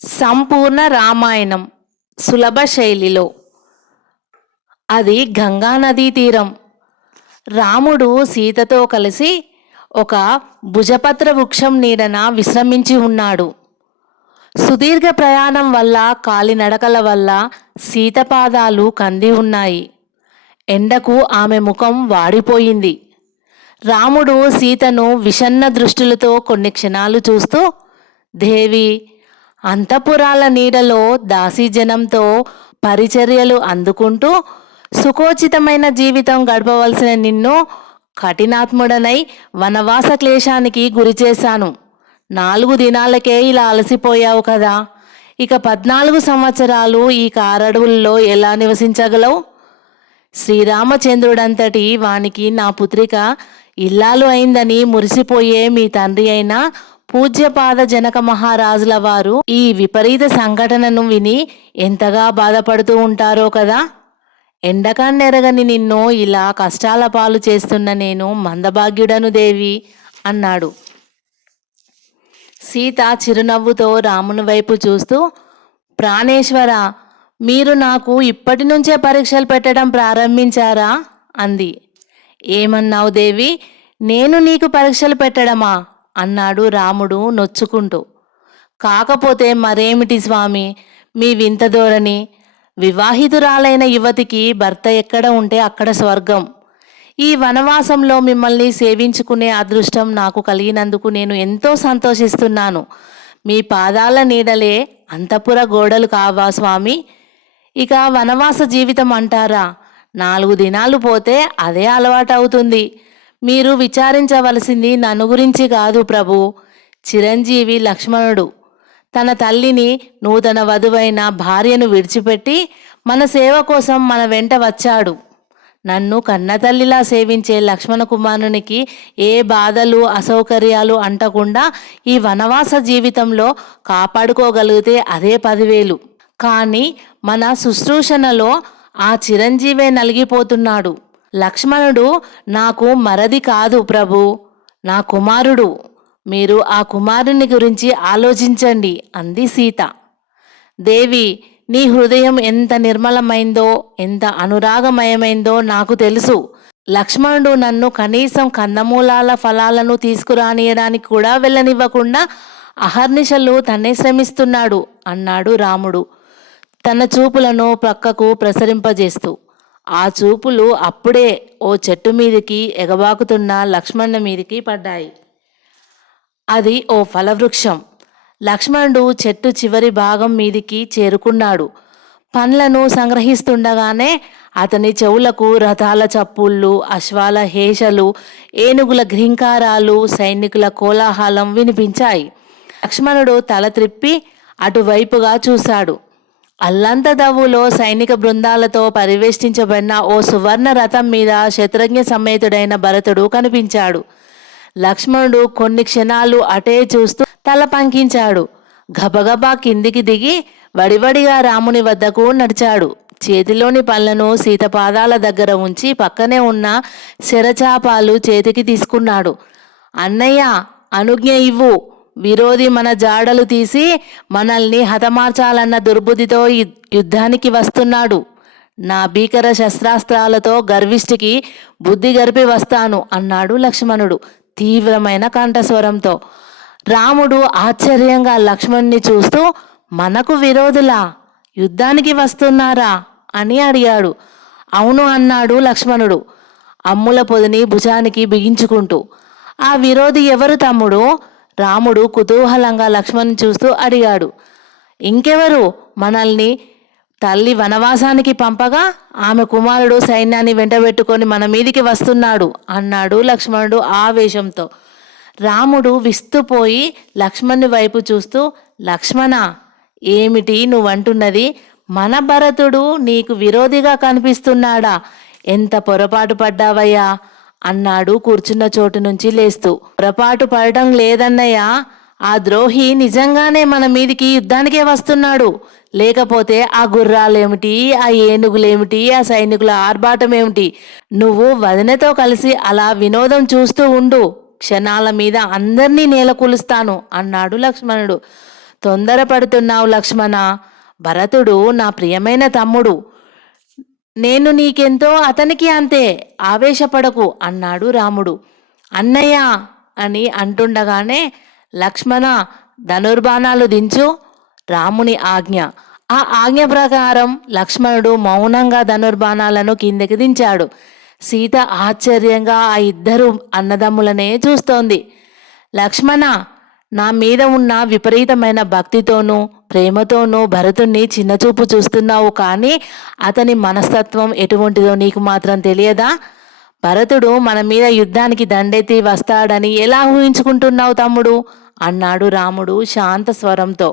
సంపూర్ణ రామాయణం సులభ శైలిలో. అది గంగా నదీ తీరం. రాముడు సీతతో కలిసి ఒక భుజపత్ర వృక్షం నీడన విశ్రమించి ఉన్నాడు. సుదీర్ఘ ప్రయాణం వల్ల కాలినడకల వల్ల సీత పాదాలు కంది ఉన్నాయి. ఎండకు ఆమె ముఖం వాడిపోయింది. రాముడు సీతను విషన్న దృష్టిలతో కొన్ని క్షణాలు చూస్తూ, దేవి, అంతఃపురాల నీడలో దాసీజనంతో పరిచర్యలు అందుకుంటూ సుఖోచితమైన జీవితం గడపవలసిన నిన్ను కఠినాత్ముడనై వనవాస క్లేశానికి గురిచేశాను. 4 దినాలకే ఇలా అలసిపోయావు కదా, ఇక 14 సంవత్సరాలు ఈ కారడవుల్లో ఎలా నివసించగలవు? శ్రీరామచంద్రుడంతటి వానికి నా పుత్రిక ఇల్లాలు అయిందని మురిసిపోయే మీ తండ్రి అయిన పూజ్యపాద జనక మహారాజుల వారు ఈ విపరీత సంఘటనను విని ఎంతగా బాధపడుతూ ఉంటారో కదా. ఎండకాన్నెరగని నిన్ను ఇలా కష్టాల పాలు చేస్తున్న నేను మందభాగ్యుడను దేవి అన్నాడు. సీత చిరునవ్వుతో రాముని వైపు చూస్తూ, ప్రాణేశ్వర, మీరు నాకు ఇప్పటి నుంచే పరీక్షలు పెట్టడం ప్రారంభించారా అంది. ఏమన్నావు దేవి, నేను నీకు పరీక్షలు పెట్టడమా అన్నాడు రాముడు నొచ్చుకుంటూ. కాకపోతే మరేమిటి స్వామి మీ వింత ధోరణి? వివాహితురాలైన యువతికి భర్త ఎక్కడ ఉంటే అక్కడ స్వర్గం. ఈ వనవాసంలో మిమ్మల్ని సేవించుకునే అదృష్టం నాకు కలిగినందుకు నేను ఎంతో సంతోషిస్తున్నాను. మీ పాదాల నీడలే అంతఃపుర గోడలు కావా స్వామి? ఇక వనవాస జీవితం అంటారా? 4 దినాలు పోతే అదే అలవాటు అవుతుంది. మీరు విచారించవలసింది నన్ను గురించి కాదు ప్రభు. చిరంజీవి లక్ష్మణుడు తన తల్లిని, నూతన వధువైన భార్యను విడిచిపెట్టి మన సేవ కోసం మన వెంట వచ్చాడు. నన్ను కన్నతల్లిలా సేవించే లక్ష్మణ కుమారునికి ఏ బాధలు అసౌకర్యాలు అంటకుండా ఈ వనవాస జీవితంలో కాపాడుకోగలిగితే అదే 10,000. కానీ మన శుశ్రూషణలో ఆ చిరంజీవే నలిగిపోతున్నాడు. లక్ష్మణుడు నాకు మరది కాదు ప్రభు, నా కుమారుడు. మీరు ఆ కుమారుని గురించి ఆలోచించండి అంది సీత. దేవి, నీ హృదయం ఎంత నిర్మలమైందో, ఎంత అనురాగమయమైందో నాకు తెలుసు. లక్ష్మణుడు నన్ను కనీసం కందమూలాల ఫలాలను తీసుకురానియడానికి కూడా వెళ్ళనివ్వకుండా అహర్నిశలు తన్నే శ్రమిస్తున్నాడు అన్నాడు రాముడు తన చూపులను ప్రక్కకు ప్రసరింపజేస్తూ. ఆ చూపులు అప్పుడే ఓ చెట్టు మీదికి ఎగబాకుతున్న లక్ష్మణ మీదికి పడ్డాయి. అది ఓ ఫలవృక్షం. లక్ష్మణుడు చెట్టు చివరి భాగం మీదికి చేరుకున్నాడు. పండ్లను సంగ్రహిస్తుండగానే అతని చెవులకు రథాల చప్పుళ్ళు, అశ్వాల హేషలు, ఏనుగుల ఘ్రింకారాలు, సైనికుల కోలాహలం వినిపించాయి. లక్ష్మణుడు తల త్రిప్పి అటువైపుగా చూశాడు. అల్లంతదవ్వులో సైనిక బృందాలతో పరివేష్టించబడిన ఓ సువర్ణ రథం మీద శత్రుఘ్న సమేతుడైన భరతుడు కనిపించాడు. లక్ష్మణుడు కొన్ని క్షణాలు అటే చూస్తూ తల పంకించాడు. గబగబా కిందికి దిగి వడివడిగా రాముని వద్దకు నడిచాడు. చేతిలోని పళ్ళను సీత పాదాల దగ్గర ఉంచి పక్కనే ఉన్న శరచాపాలు చేతికి తీసుకున్నాడు. అన్నయ్య, అనుజ్ఞ ఇవ్వు. విరోధి మన జాడలు తీసి మనల్ని హతమార్చాలన్న దుర్బుద్ధితో యుద్ధానికి వస్తున్నాడు. నా భీకర శస్త్రాస్త్రాలతో గర్విష్ఠికి బుద్ధి గరిపి వస్తాను అన్నాడు లక్ష్మణుడు తీవ్రమైన కంఠస్వరంతో. రాముడు ఆశ్చర్యంగా లక్ష్మణుని చూస్తూ, మనకు విరోధులా? యుద్ధానికి వస్తున్నారా అని అడిగాడు. అవును అన్నాడు లక్ష్మణుడు అమ్ముల పొదిని భుజానికి బిగించుకుంటూ. ఆ విరోధి ఎవరు తమ్ముడు? రాముడు కుతూహలంగా లక్ష్మణుని చూస్తూ అడిగాడు. ఇంకెవరు, మనల్ని తల్లి వనవాసానికి పంపగా ఆమె కుమారుడు సైన్యాన్ని వెంటబెట్టుకొని మన మీదికి వస్తున్నాడు అన్నాడు లక్ష్మణుడు ఆవేశంతో. రాముడు విస్తుపోయి లక్ష్మణుని వైపు చూస్తూ, లక్ష్మణ, ఏమిటి నువ్వంటున్నది? మన భరతుడు నీకు విరోధిగా కనిపిస్తున్నాడా? ఎంత పొరపాటు పడ్డావయ్యా అన్నాడు కూర్చున్న చోటు నుంచి లేస్తూ. పొరపాటు పడటం లేదన్నయ్య, ఆ ద్రోహి నిజంగానే మన మీదికి యుద్ధానికే వస్తున్నాడు. లేకపోతే ఆ గుర్రాలేమిటి, ఆ ఏనుగులేమిటి, ఆ సైనికుల ఆర్భాటం ఏమిటి? నువ్వు వదినతో కలిసి అలా వినోదం చూస్తూ ఉండు. క్షణాల మీద అందరినీ నేలకూలుస్తాను అన్నాడు లక్ష్మణుడు. తొందరపడుతున్నావు లక్ష్మణ. భరతుడు నా ప్రియమైన తమ్ముడు. నేను నీకెంతో అతనికి అంతే. ఆవేశపడకు అన్నాడు రాముడు. అన్నయ్య అని అంటుండగానే లక్ష్మణ ధనుర్బాణాలు దించు రాముని ఆజ్ఞ. ఆ ఆజ్ఞ ప్రకారం లక్ష్మణుడు మౌనంగా ధనుర్బాణాలను కిందకి దించాడు. సీత ఆశ్చర్యంగా ఆ ఇద్దరు అన్నదమ్ములనే చూస్తోంది. లక్ష్మణ, నా మీద ఉన్న విపరీతమైన భక్తితోనూ ప్రేమతోనూ భరతుణ్ణి చిన్నచూపు చూస్తున్నావు, కానీ అతని మనస్తత్వం ఎటువంటిదో నీకు మాత్రం తెలియదా? భరతుడు మన మీద యుద్ధానికి దండెత్తి వస్తాడని ఎలా ఊహించుకుంటున్నావు తమ్ముడు అన్నాడు రాముడు శాంత స్వరంతో.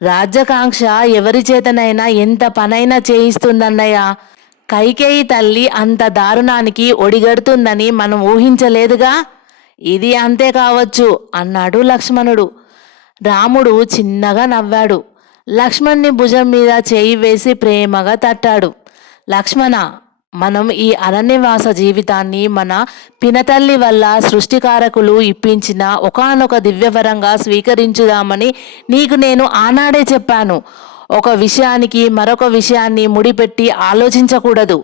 రాజ్యకాంక్ష ఎవరి చేతనైనా ఎంత పనైనా చేయిస్తుందన్నయ్య. కైకేయి తల్లి అంత దారుణానికి ఒడిగడుతుందని మనం ఊహించలేదుగా. ఇది అంతే కావచ్చు అన్నాడు లక్ష్మణుడు. రాముడు చిన్నగా నవ్వాడు. లక్ష్మణ్ణి భుజం మీద చేయి వేసి ప్రేమగా తట్టాడు. లక్ష్మణ, మనం ఈ అరణ్యవాస జీవితాన్ని మన పినతల్లి వల్ల సృష్టికారకులు ఇప్పించిన ఒకానొక దివ్యవరంగా స్వీకరించుదామని నీకు నేను ఆనాడే చెప్పాను. ఒక విషయానికి మరొక విషయాన్ని ముడిపెట్టి ఆలోచించకూడదు.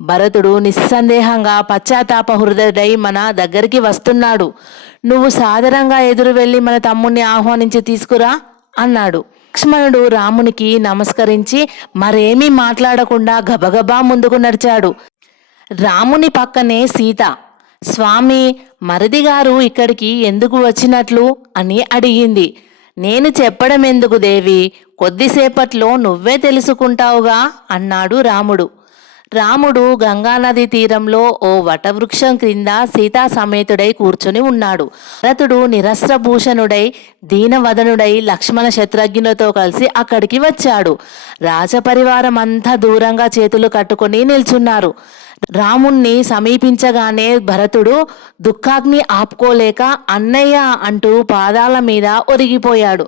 భరతుడు నిస్సందేహంగా పశ్చాత్తాప హృదయుడై మన దగ్గరికి వస్తున్నాడు. నువ్వు సాదరంగా ఎదురు వెళ్ళి మన తమ్ముణ్ణి ఆహ్వానించి తీసుకురా అన్నాడు. లక్ష్మణుడు రామునికి నమస్కరించి మరేమీ మాట్లాడకుండా గబగబా ముందుకు నడిచాడు. రాముని పక్కనే సీత. స్వామి, మరిది గారు ఇక్కడికి ఎందుకు వచ్చినట్లు అని అడిగింది. నేను చెప్పడం ఎందుకు దేవి, కొద్దిసేపట్లో నువ్వే తెలుసుకుంటావుగా అన్నాడు రాముడు. రాముడు గంగానది తీరంలో ఓ వటవృక్షం క్రింద సీతా సమేతుడై కూర్చుని ఉన్నాడు. భరతుడు నిరస్త్రభూషణుడై దీనవదనుడై లక్ష్మణ శత్రుఘ్నులతో కలిసి అక్కడికి వచ్చాడు. రాజపరివారం అంతా దూరంగా చేతులు కట్టుకొని నిల్చున్నారు. రాముణ్ణి సమీపించగానే భరతుడు దుఃఖాగ్ని ఆపుకోలేక అన్నయ్య అంటూ పాదాల మీద ఒరిగిపోయాడు.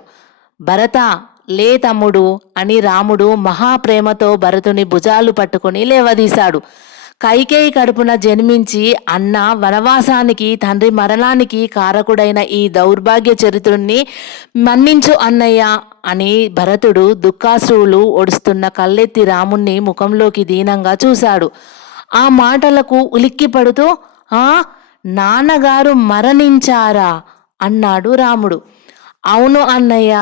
భరత, లే తమ్ముడు అని రాముడు మహాప్రేమతో భరతుని భుజాలు పట్టుకుని లేవదీశాడు. కైకేయి కడుపున జన్మించి అన్న వనవాసానికి తండ్రి మరణానికి కారకుడైన ఈ దౌర్భాగ్య చరిత్రుణ్ణి మన్నించు అన్నయ్య అని భరతుడు దుఃఖాశ్రువులు ఒడుస్తున్న కళ్ళెత్తి రాముణ్ణి ముఖంలోకి దీనంగా చూశాడు. ఆ మాటలకు ఉలిక్కిపడుతూ నాన్నగారు మరణించారా అన్నాడు రాముడు. అవును అన్నయ్య,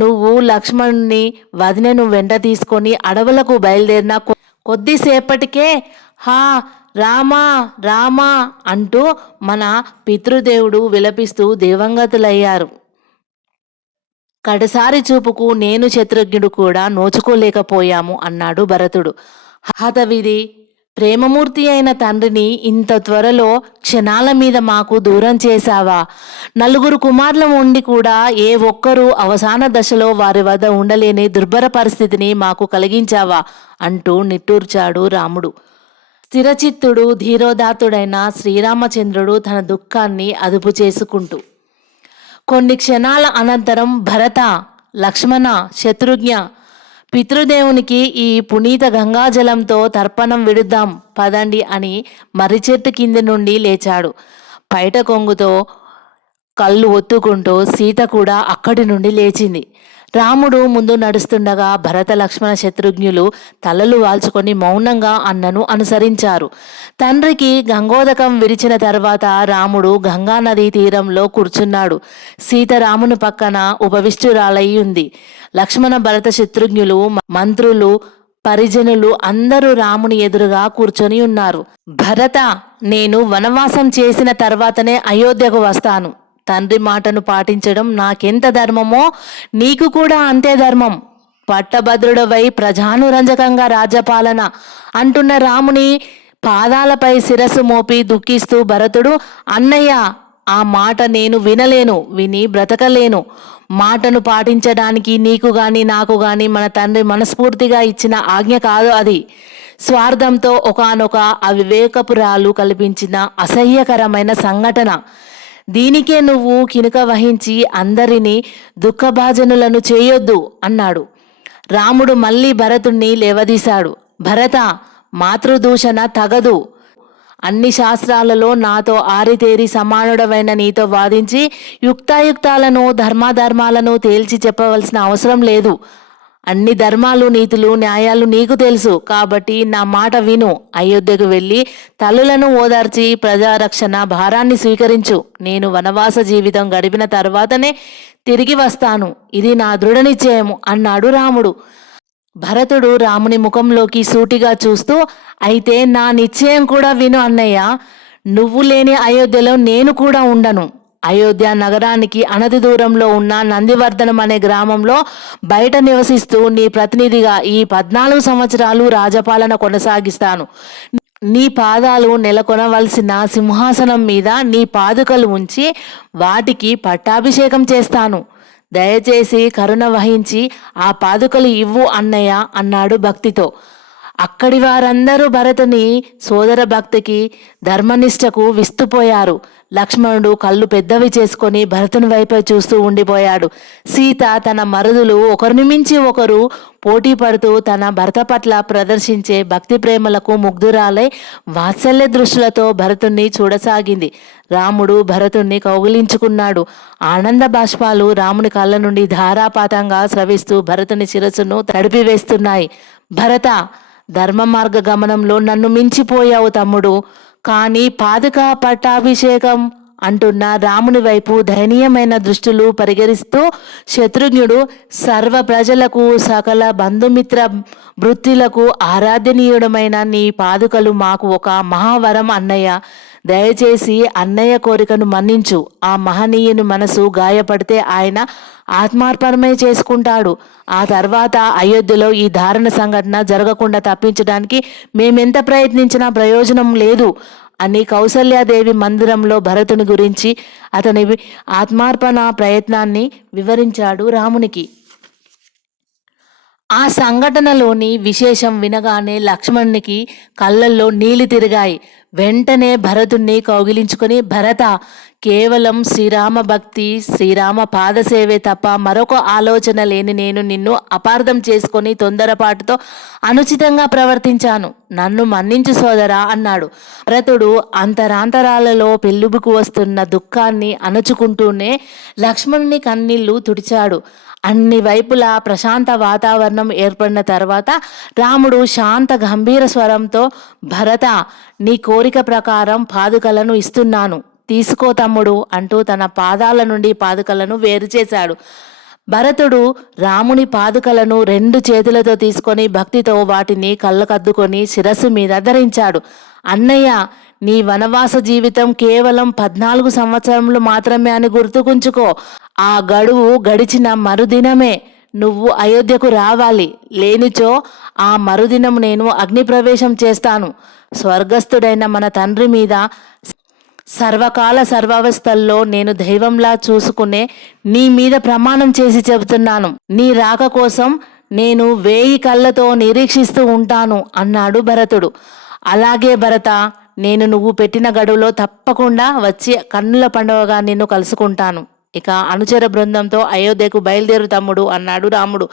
నువ్వు లక్ష్మణుని వదినను వెంట తీసుకొని అడవులకు బయలుదేరిన కొద్దిసేపటికే హా రామా రామా అంటూ మన పితృదేవుడు విలపిస్తూ దివంగతులయ్యారు. కడసారి చూపుకు నేను శత్రుఘ్నుడు కూడా నోచుకోలేకపోయాము అన్నాడు భరతుడు. హతవిధి, ప్రేమమూర్తి అయిన తండ్రిని ఇంత త్వరలో క్షణాల మీద మాకు దూరం చేశావా? నలుగురు కుమారులు ఉండి కూడా ఏ ఒక్కరూ అవసాన దశలో వారి వద్ద ఉండలేని దుర్భర పరిస్థితిని మాకు కలిగించావా అంటూ నిట్టూర్చాడు రాముడు. స్థిరచిత్తుడు ధీరోదాత్తుడైన శ్రీరామచంద్రుడు తన దుఃఖాన్ని అదుపు చేసుకుంటూ, కొన్ని క్షణాల అనంతరం భరత, లక్ష్మణ, శత్రుఘ్న, పితృదేవునికి ఈ పునీత గంగాజలంతో తర్పణం విడుద్దాం పదండి అని మర్రి చెట్టు కింది నుండి లేచాడు. పైట కొంగుతో కళ్ళు ఒత్తుకుంటూ సీత కూడా అక్కడి నుండి లేచింది. రాముడు ముందు నడుస్తుండగా భరత, లక్ష్మణ, శత్రుఘ్నులు తలలు వాల్చుకొని మౌనంగా అన్నను అనుసరించారు. తండ్రికి గంగోదకం విరిచిన తర్వాత రాముడు గంగానదీ తీరంలో కూర్చున్నాడు. సీత రాముని పక్కన ఉపవిష్టురాలై ఉంది. లక్ష్మణ, భరత, శత్రుఘ్నులు, మంత్రులు, పరిజనులు అందరూ రాముని ఎదురుగా కూర్చొని ఉన్నారు. భరత, నేను వనవాసం చేసిన తర్వాతనే అయోధ్యకు వస్తాను. తండ్రి మాటను పాటించడం నాకెంత ధర్మమో నీకు కూడా అంతే ధర్మం. పట్టభద్రుడవై ప్రజానురంజకంగా రాజ్యపాలన అంటున్న రాముని పాదాలపై శిరస్సు మోపి దుఃఖిస్తూ భరతుడు, అన్నయ్య, ఆ మాట నేను వినలేను, విని బ్రతకలేను. మాటను పాటించడానికి నీకు గాని నాకు గాని మన తండ్రి మనస్ఫూర్తిగా ఇచ్చిన ఆజ్ఞ కాదు అది. స్వార్థంతో ఒకానొక అవివేకపురాలు కల్పించిన అసహ్యకరమైన సంఘటన. దీనికే నువ్వు కినుక వహించి అందరినీ దుఃఖభాజనులను చేయొద్దు అన్నాడు. రాముడు మళ్ళీ భరతుణ్ణి లేవదీశాడు. భరత, మాతృదూషణ తగదు. అన్ని శాస్త్రాలలో నాతో ఆరితేరి సమానుడవైన నీతో వాదించి యుక్తాయుక్తాలను ధర్మాధర్మాలను తేల్చి చెప్పవలసిన అవసరం లేదు. అన్ని ధర్మాలు నీతులు న్యాయాలు నీకు తెలుసు కాబట్టి నా మాట విను. అయోధ్యకు వెళ్ళి తల్లులను ఓదార్చి ప్రజారక్షణ భారాన్ని స్వీకరించు. నేను వనవాస జీవితం గడిపిన తర్వాతనే తిరిగి వస్తాను. ఇది నా దృఢ నిశ్చయము అన్నాడు రాముడు. భరతుడు రాముని ముఖంలోకి సూటిగా చూస్తూ, అయితే నా నిశ్చయం కూడా విను అన్నయ్య. నువ్వు లేని అయోధ్యలో నేను కూడా ఉండను. అయోధ్య నగరానికి అనతి దూరంలో ఉన్న నందివర్ధనం అనే గ్రామంలో బయట నివసిస్తూ నీ ప్రతినిధిగా ఈ 14 సంవత్సరాలు రాజపాలన కొనసాగిస్తాను. నీ పాదాలు నెలకొనవలసిన సింహాసనం మీద నీ పాదుకలు ఉంచి వాటికి పట్టాభిషేకం చేస్తాను. దయచేసి కరుణ వహించి ఆ పాదుకలు ఇవ్వు అన్నయ్య అన్నాడు భక్తితో. అక్కడి వారందరూ భరతుని సోదర భక్తికి ధర్మనిష్టకు విస్తుపోయారు. లక్ష్మణుడు కళ్ళు పెద్దవి చేసుకొని భరతుని వైపే చూస్తూ ఉండిపోయాడు. సీత తన మరుదులు ఒకరిని మించి ఒకరు పోటీ పడుతూ తన భర్త పట్ల ప్రదర్శించే భక్తి ప్రేమలకు ముగ్ధురాలై వాత్సల్య దృష్టిలతో భరతుణ్ణి చూడసాగింది. రాముడు భరతుణ్ణి కౌగిలించుకున్నాడు. ఆనంద బాష్పాలు రాముని కళ్ళ నుండి ధారాపాతంగా స్రవిస్తూ భరతుని శిరస్సును తడిపివేస్తున్నాయి. భరత, ధర్మ మార్గ గమనంలో నన్ను మించిపోయావు తమ్ముడు. కానీ పాదుక పట్టాభిషేకం అంటున్న రాముని వైపు దయనీయమైన దృష్టిలు పరిగరిస్తూ శత్రుఘ్నుడు, సర్వ ప్రజలకు సకల బంధుమిత్ర వృత్తులకు ఆరాధనీయుడమైన నీ పాదుకలు మాకు ఒక మహావరం అన్నయ్య. దయచేసి అన్నయ్య కోరికను మన్నించు. ఆ మహనీయుని మనసు గాయపడితే ఆయన ఆత్మార్పణమే చేసుకుంటాడు. ఆ తర్వాత అయోధ్యలో ఈ దారుణ సంఘటన జరగకుండా తప్పించడానికి మేమెంత ప్రయత్నించినా ప్రయోజనం లేదు అని కౌసల్యాదేవి మందిరంలో భరతుని గురించి అతని ఆత్మార్పణ ప్రయత్నాన్ని వివరించాడు రామునికి. ఆ సంఘటనలోని విశేషం వినగానే లక్ష్మణునికి కళ్ళల్లో నీళ్లు తిరిగాయి. వెంటనే భరతుణ్ణి కౌగిలించుకొని, భరత, కేవలం శ్రీరామ భక్తి శ్రీరామ పాదసేవే తప్ప మరొక ఆలోచన లేని నేను నిన్ను అపార్థం చేసుకొని తొందరపాటుతో అనుచితంగా ప్రవర్తించాను. నన్ను మన్నించు సోదరా అన్నాడు. భరతుడు అంతరాంతరాలలో పెళ్ళుబుకు వస్తున్న దుఃఖాన్ని అణుచుకుంటూనే లక్ష్మణుని కన్నీళ్లు తుడిచాడు. అన్ని వైపులా ప్రశాంత వాతావరణం ఏర్పడిన తర్వాత రాముడు శాంత గంభీర స్వరంతో, భరత, నీ కోరిక ప్రకారం పాదుకలను ఇస్తున్నాను, తీసుకో తమ్ముడు అంటూ తన పాదాల నుండి పాదుకలను వేరు చేశాడు. భరతుడు రాముని పాదుకలను 2 చేతులతో తీసుకొని భక్తితో వాటిని కళ్ళకద్దుకొని శిరస్సు మీద ధరించాడు. అన్నయ్య, నీ వనవాస జీవితం కేవలం 14 సంవత్సరములు మాత్రమే అని గుర్తుకుంచుకో. ఆ గడువు గడిచిన మరుదినమే నువ్వు అయోధ్యకు రావాలి. లేనిచో ఆ మరుదినం నేను అగ్నిప్రవేశం చేస్తాను. స్వర్గస్థుడైన మన తండ్రి మీద సర్వకాల సర్వావస్థల్లో నేను దైవంలా చూసుకునే నీ మీద ప్రమాణం చేసి చెబుతున్నాను. నీ రాక కోసం నేను 1000 కళ్ళతో నిరీక్షిస్తూ ఉంటాను అన్నాడు భరతుడు. అలాగే భరత, నేను నువ్వు పెట్టిన గడువులో తప్పకుండా వచ్చి కన్నుల పండుగగా నిన్ను కలుసుకుంటాను. ఇక అనుచర బృందంతో అయోధ్యకు బయలుదేరు తమ్ముడు అన్నాడు రాముడు.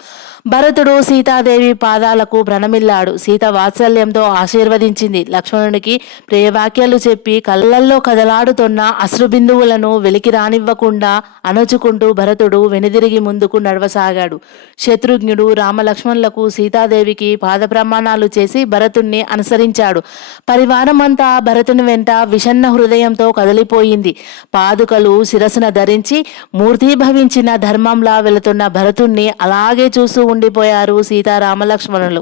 భరతుడు సీతాదేవి పాదాలకు ప్రణమిల్లాడు. సీత వాత్సల్యంతో ఆశీర్వదించింది. లక్ష్మణునికి ప్రియవాక్యాలు చెప్పి కళ్ళల్లో కదలాడుతున్న అశ్రుబిందువులను వెలికి రానివ్వకుండా అణచుకుంటూ భరతుడు వెనుదిరిగి ముందుకు నడవసాగాడు. శత్రుఘ్నుడు రామలక్ష్మణులకు సీతాదేవికి పాద ప్రమాణాలు చేసి భరతుణ్ణి అనుసరించాడు. పరివారమంతా భరతుని వెంట విషన్న హృదయంతో కదిలిపోయింది. పాదుకలు శిరసున ధరించి మూర్తీభవించిన ధర్మంలా వెళుతున్న భరతుణ్ణి అలాగే చూస్తూ ఉండిపోయారు సీతారామలక్ష్మణులు.